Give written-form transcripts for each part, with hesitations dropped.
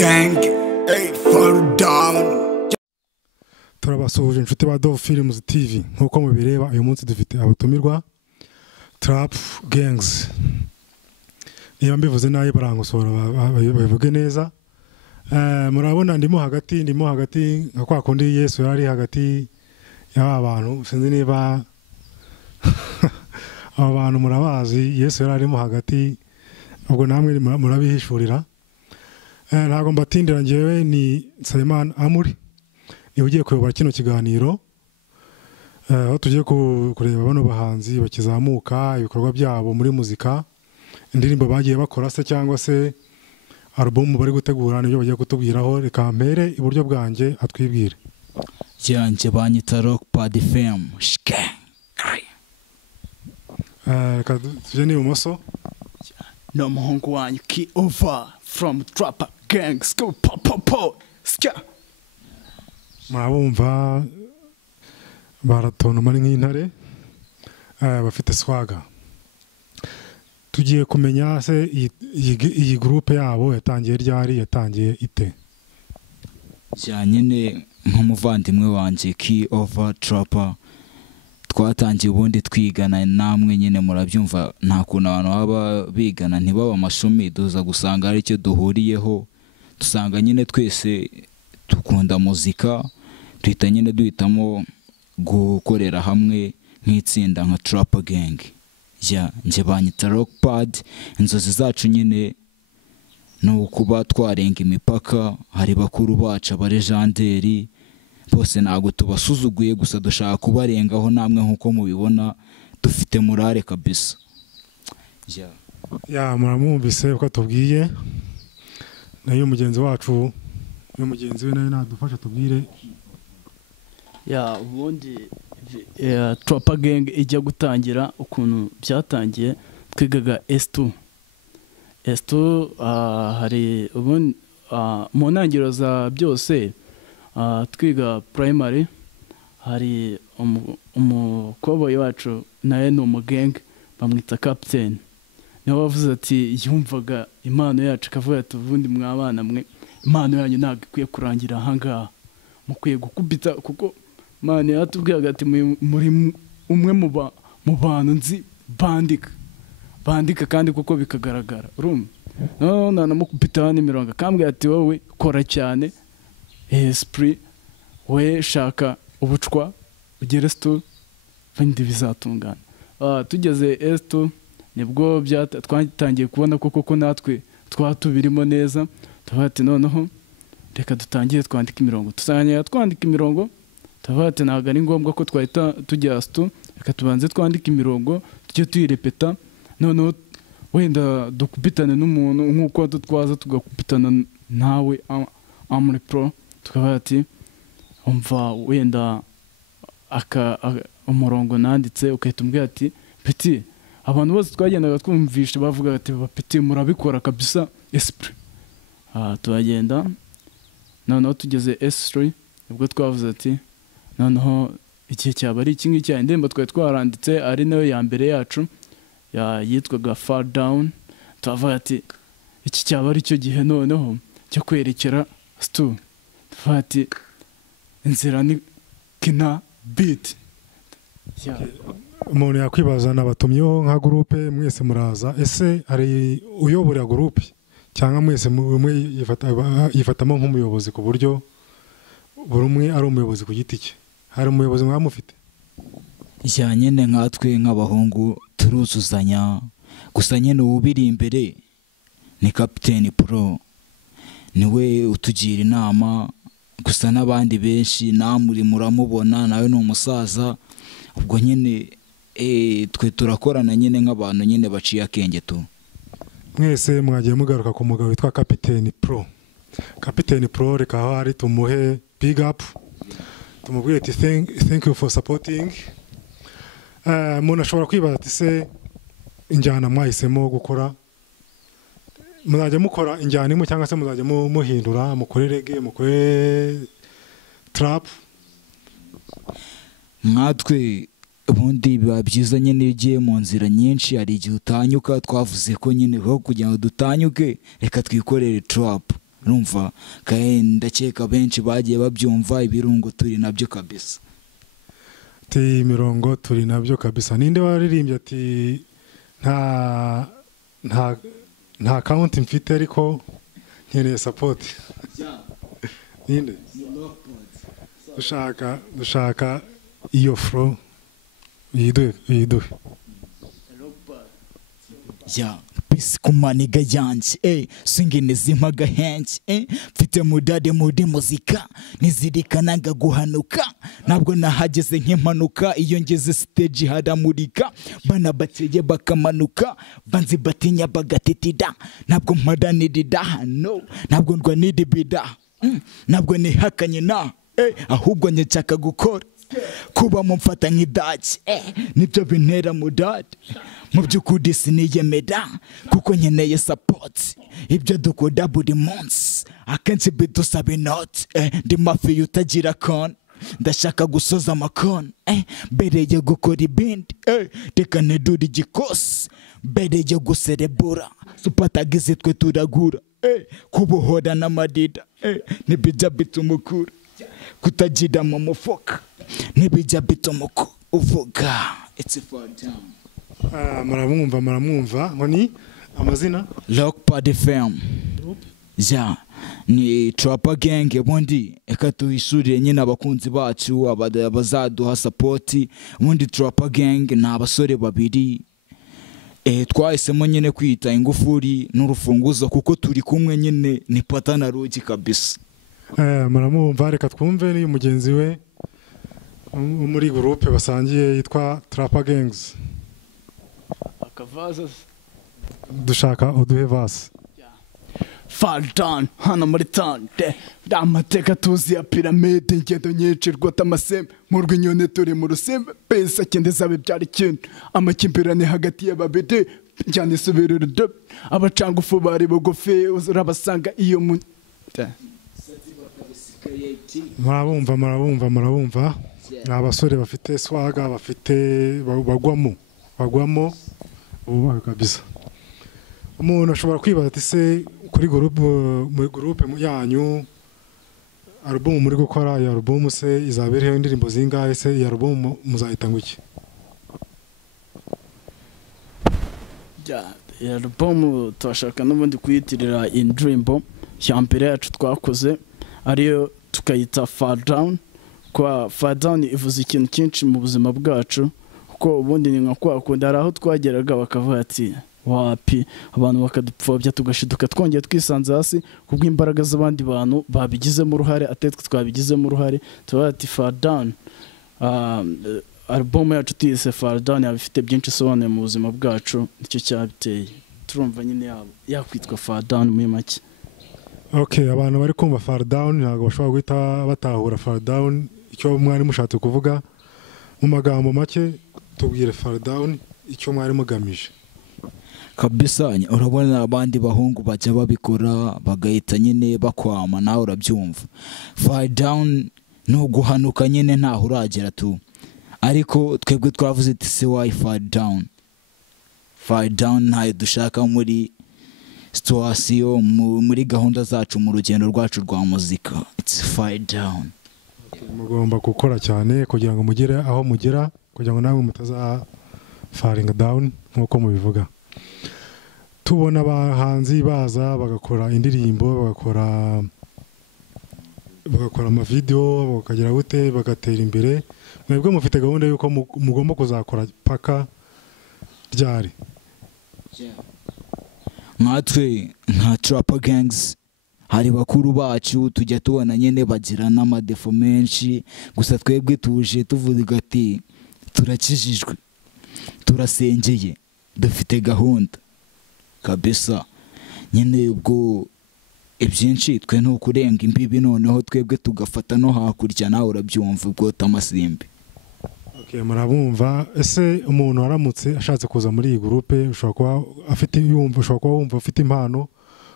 gang, hey, fall down. Turabasuhuje inshuti ba Dove Films TV nkuko mubireba uyu munsi dufite abatumirwa Trap Gangs. Niba mbivuze naye barangosora babivuge neza. Murabona ndimo hagati kwa kundi Yesu yari hagati y'abantu sinzi niba abantu murabazi Yesu yari arimo hagati ubwo namwe murabihishurira. Ntago mbatindira ngewe ni Simon Amuri ni ugiye kuyobora kino kiganiro aho tugiye kureba bano bahanzi bakizamuka ibikorwa byabo muri muzika indirimbo bagiye bakora se cyangwa se album bari gutegura nibyo bagiye kutubwiraho reka mpere iburyo bwanjye atwibwire cyanje banyita rock party fam reka tujye ni ibumoso no muhungu wanyu key over from Trap Gangs go po ska murabumva baratonoma nk'intare bafite swaga tugiye kumenya se iyi groupe yabo yatangiye ryari yatangiye ite cyanyine nk'umuvandimwe wanje key over Trapper twatangiye ubundi twigana namwe nyine murabyumva nta kuntu abantu baba bigana ntibaba amashumi duza gusanga ari cyo duhuriyeho dusanga nyine twese dukunda muzika twita nyine duhitamo gukorera hamwe nk'itsinda nka Trap Gang nje banyita rock pad inzozi zacu nyine no kuba twarenga imipaka hari bakuru bacu abarejanderi bose nago tubasuzuguye gusa dushaka kubarengaho namwe nkuko mubibona dufite murare kabisa muramwumvise uko tubwiye nayo mugenzi wacu mugenzi we nayo nadufasha tubwire ubundi Trap Gang ijya gutangira ukuntu byatangiye twigaga S2 hari ubundi mu ntangiriro za byose twiga primary hari umukoboyi wacu nawe ni umugang bamwita captain niwe wavuze ati yumvaga impano yacu akavuga ati ubundi mwabana mwe impano yanyu ntabwo ikwiye kurangira ahangaha mukwiye gukubita kuko mani yatubwiraga ati muri umwe mu bantu nzi bandika kandi kuko bikagaragara urumva no namukubita n'imirongo akambwira ati wowe kora cyane esprit we shaka ubucwa ugere S2 bindi bizatungana tugeze S2 nibwo twatangiye kubona koko natwe twatubirimo neza tubati noneho reka dutangiye twandika imirongo twandika imirongo tubati ntago ari ngombwa ko twahita tujya S2 reka tubanze twandika imirongo tujye tuyirepeta noneho wenda dukubitane n'umuntu nkuko twaza tugakubitana nawe Amuri Pro tukabati umva wenda umurongo nanditse ukahita umbwira ati peti abantu bose twagendaga twumvisha bavuga ati peti murabikora kabisa esprit tuhagenda noneho tugeze S3 ubwo twavuze ati noneho igihe cyaba ari iki ngiki indirimbo twari twaranditse ari nayo ya mbere yacu yitwaga Far Down tuvuga ati iki cyaba ari cyo gihe noneho cyo kwerekera S2 fati inzira ni kina beat umuntu yakwibaza nabatumyeho nka groupe mwese muraza ese ari uyobora groupe cyangwa mwese umwe yifatamo nk'umuyobozi ku buryo buri umwe ari umuyobozi ku giti cye hari umuyobozi mwamufite nyine nkatwe nk'abahungu turuzuzanya gusa nyine ubiri imbere ni Captain Pro niwe utugira inama gusa n'abandi benshi namuri muramubona nawe ni umusaza ubwo nyine twe turakorana nyine nk'abantu nyine baciye akenge tu mwese mwagiye mugaruka ku mugabo witwa Captain Pro reka aho ari tumuhe big up tumubwire ati thank you for supporting umuntu ashobora kwibaza ati se injyana mwahisemo gukora muzajya mukora injyana imwe cyangwa se muzajya muhindura mukore reggae mukore trap nkatwe ubundi biba byiza nyine ugiye mu nzira nyinshi hari igihe utanyuka twavuze ko nyine ho kugira ngo dutanyuke reka twikorere trap urumva kandi ndakeka benshi bagiye babyumva ibirungo turi nabyo kabisa ati imirongo turi nabyo kabisa. Ninde waririmbye ati nta account mfite ariko nkeneye support? Ninde? dushaka iyo flow yiduhe ya pisi kumaniga yanjye singine zimpaga henshi mfite mudade muri muzika nizirikanaga guhanuka ntabwo nahageze nk'impanuka iyo ngeze stage haramurika bana bateye bakamanuka banzi batinya bagatitida ntabwo mpadanirida hano ntabwo ndwaniribida ntabwo nihakanye na ahubwo nshaka gukora kuba mumfata nk'idage nibyo bintera mudade mu by'ukuri siniyemera kuko nkeneye support ibyo dukora buri munsi akenshi bidusaba inoti ndi mafi utagira kon ndashaka gusoza amakoni mbere yo gukora ibindi reka ntidure igikosi mbere yo guserebura supatagize twe turagura kubohora n'amarira ntibijya bituma ukura kutagira mu mufuka ntibijya bituma uvuga it's for them. Muramwumva ngo ni amazina Rock Party Fam ja ni Trapper Gang ubundi eka tuyishurire nyine abakunzi bacu abazaduha support ubundi Trapper Gang ni abasore babiri twahisemo nyine kwita ingufuri n'urufunguzo kuko turi kumwe nyine ni pata na rugi kabisa. Muramwumva reka twumve ni mugenzi we muri groupe basangiye yitwa Trapper Gangs. Dushaka uduhe vase. Fall down hano muri tante amateka tuzi ya piramide ingendo nyinshi rwota amasembe mu rw'inyoni turi mu rusembe pesa kende zabe byari kintu amakimbirane hagati y'ababede njyana isubirira dop abacangufu bari bugufi urabasanga iyo mu Murabumva ni abasore bafite swaga bafite bagwamo ubu kabisa. Umuntu ashobora kwibaza ati se kuri groupe yanyu album muri gukora ya album se izabereho indirimbo zingahe se ya album muzahita ngwiki? Ya album twashaka n'ubundi kuyitirira indirimbo ya mbere yacu twakoze ariyo tukayita Fall Down. Kwa Fall Down ivuze ikintu cyinshi mu buzima bwacu kuko ubundi ni nka kwakunda hari aho twageraga bakavuga ati wapi abantu bakadupfobya tugashiduka twongeye twisanze hasi kubw'imbaraga z'abandi bantu babigizemo uruhare atetwe twabigizemo uruhare tuba ati Fall Down. Album yacu tuyise Fall Down yabifite byinshi sobanuye mu buzima bwacu nicyo cyabiteye turumva nyine yakwitwa Fall Down muri make. Okay, abantu bari kumva Fall Down ntabwo bashobora guhita batahura Fall Down icyo mwari mushatse kuvuga mu magambo make. Tubwire Fall Down icyo mwari mugamije kabisa. Urabona abandi bahungu bajya babikora bagahita nyine bakwama nawe urabyumva. Fall Down no guhanuka nyine ntaho uragera tu ariko twebwe twavuze ati se why Fall Down. Fall Down ntayo dushaka muri situation muri gahunda zacu mu rugendo rwacu rwa muzika. It's Fall Down. Mugomba gukora cyane kugira ngo mugere aho mugera kugira ngo nawe mutaza falling down nkuko mubivuga. Tubona abahanzi baza bagakora indirimbo bagakora ama video bakagira gute bagatera imbere. Mwebwe mufite gahunda yuko mugomba kuzakora paka ryari? Natwe nka Trapper Gangs hari bakuru bacu tujya tubona nyene bagira n'amadefo menshi gusa twebwe tuje tuvuga ati turakijijwe turasengeye dufite gahunda kabisa nyene ubwo ibyinshi twe no kurenga imbibi noneho twebwe tugafata no hakurya nawe urabyumva ubwo tamasimbi. Okay, murabumva. Ese umuntu aramutse ashatse kuza muri iyi groupe ushobora kuba afite wumva ufite impano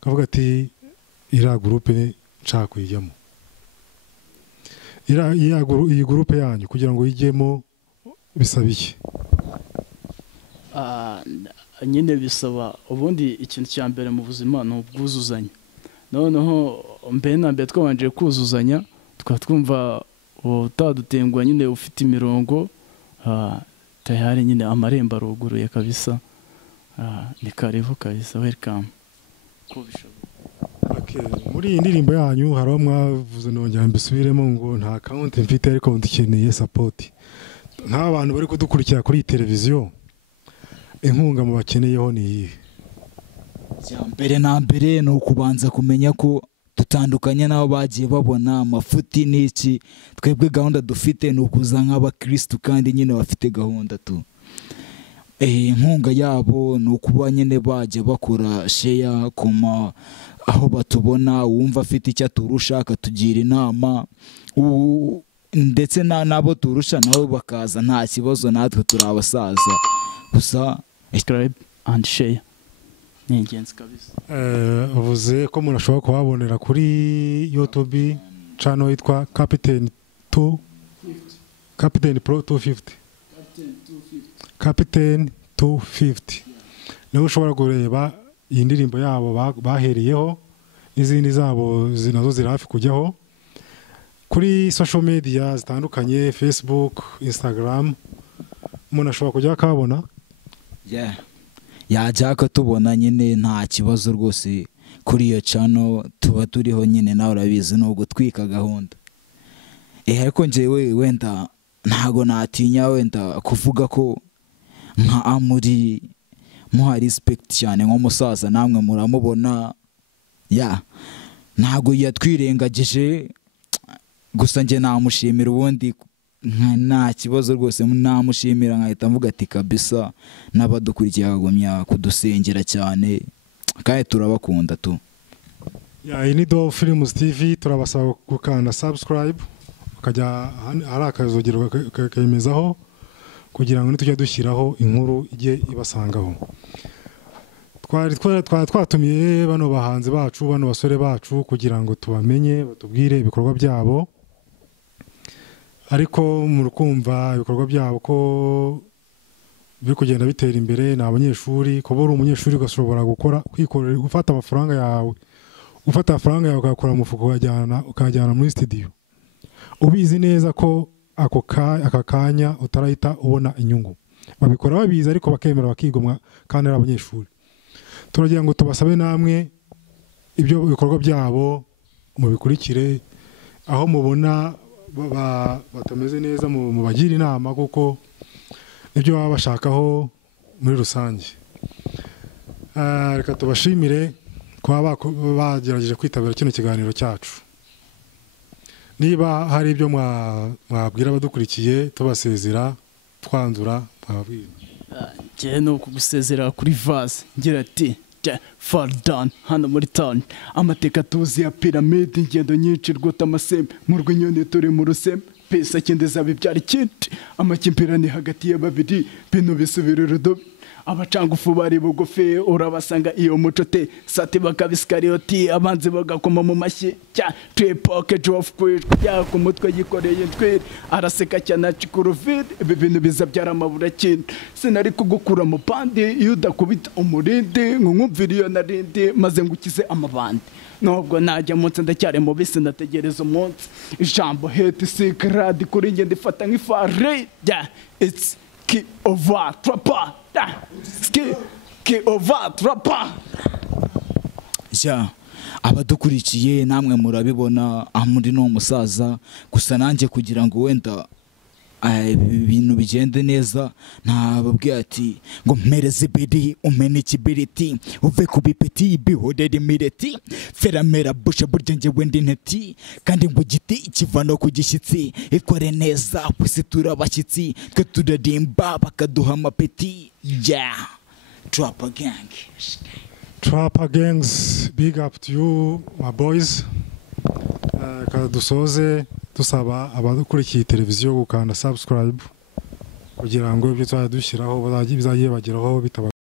kavuga ati ira groupe nshaka kuyijyamo. Iyi groupe yanyu kugira ngo yijyemo bisaba iki? Nyine bisaba ubundi ikintu cya mbere mu buzima ni ubwuzuzanye. noneho mbere na mbere twabanje kuzuzanya tukaba twumva utadutengwa nyine ufite imirongo tayari nyine amarembo aruguruye kabisa. Ni karibu kabisa, welcome. Muri iyi ndirimbo yanyu hari aho mwavuze nongera mbisubiremo ngo nta account mfite ariko ndikeneye support. Nk'abantu bari kudukurikira kuri televiziyo, inkunga mu bakeneyeho ni iyihe? Mbere na mbere ni ukubanza kumenya ko dutandukanye n'abo bagiye babona amafuti n'iki. Twebwe gahunda dufite ni ukuza nk'abakristu kandi nyine bafite gahunda tu. Inkunga yabo ni ukuba nyine bajya bakora share kuma aho batubona, wumva afite icyo aturusha akatugira inama, ndetse nabo turusha nabo bakaza nta kibazo, natwe turi abasaza gusa. Subscribe and share ni ingenzi kabisa. Uvuze ko umuntu ashobora kuhabonera kuri YouTube channel yitwa Captain Pro 250. Captain 250 niho ushobora kureba iyi ndirimbo yabo bahereyeho, n'izindi zabo nazo ziri hafi kujyaho kuri social media zitandukanye, Facebook, Instagram. Umuntu ashobora kujya akabona yajya akatubona nyine nta kibazo rwose. Kuri iyo channel tuba turiho nyine, nawe urabizi no gutwika gahunda. Ariko njyewe wenda ntago natinya wenda kuvuga ko nka muri muha respect cyane nk'umusaza, namwe muramubona ntago yatwirengagije. Gusa nje namushimira, ubundi nta kibazo rwose namushimira, nkahita mvuga ati kabisa n'abadukurikiye akagumya kudusengera cyane kandi turabakunda tu. Iyi ni Do Films TV, turabasaba gukanda subscribe, ukajya hari akazogero kakemezaho kugira ngo nitujya dushyiraho inkuru ijye ibasangaho. Twatumiye bano bahanzi bacu, bano basore bacu kugira ngo tubamenye, batubwire ibikorwa byabo, ariko murukumva ibikorwa byabo ko biri kugenda bitera imbere. Ni abanyeshuri, ko buri umunyeshuri ugashobora gukora kwikorera, gufata amafaranga yawe, ukakora mu mufuko ukajyana muri studio, ubizi neza ko aka kanya utarahita ubona inyungu. Babikora babizi ariko bakemera bakigomwa kandi ari abanyeshuri. Turagira ngo tubasabe namwe ibyo bikorwa byabo mubikurikire, aho mubona batameze neza mu bagira inama, kuko ibyo baba bashakaho muri rusange. Reka tubashimire kuba bagerageje kwitabira kino kiganiro cyacu. Niba hari ibyo mwabwira abadukurikiye tubasezera twanzura, mwabwira. Njye ni ukugusezera kuri vase ngira ati fall down hano muri town. Amateka tuzi ya piramide, ingendo nyinshi rwota amasembe, mu rw'inyoni turi mu rusembe, pesa kindeza bibyara ikindi, amakimbirane hagati y'ababiri bino bisubira urudobi. Abacangufu bari bugufi urabasanga iyo muco te, sati bakabisikarioti abanzi bagakoma mu mashyi cya tripoke jof kwijya ku mutwe yikoreye twiri, araseka cyane acikuruvide. Ibi bintu bizabyara amabura kindi, sinari kugukura mu bandi iyo udakubita umurindi, nkumvira iyo narindi maze ngukize amabandi. Nubwo najya munsi ndacyari mu bisi ndategereza umunsi, ijambo hate secret kuri nge ndifata nk'ifari. It's ki over trapa ki over trapa. Abadukurikiye namwe murabibona, muri no musaza gusa nanjye kugira ngo wenda ibintu bigende neza, ntababwiye ati ngo mpereze bidi umene ikibiriti, uve ku bipeti bihodera imireti, feramera busha burya njye wenda inteti, kandi ngo giti kiva no ku gishyitsi, ikore neza wese turabashyitsi, twe turarimba bakaduha amapeti. Trapper gang. Trapper gangs, big up to you my boys. Dusoze dusaba abadukurikiye televiziyo gukanda subscribe kugira ngo ibyo tuzajya dushyiraho bizajye bageraho bitaba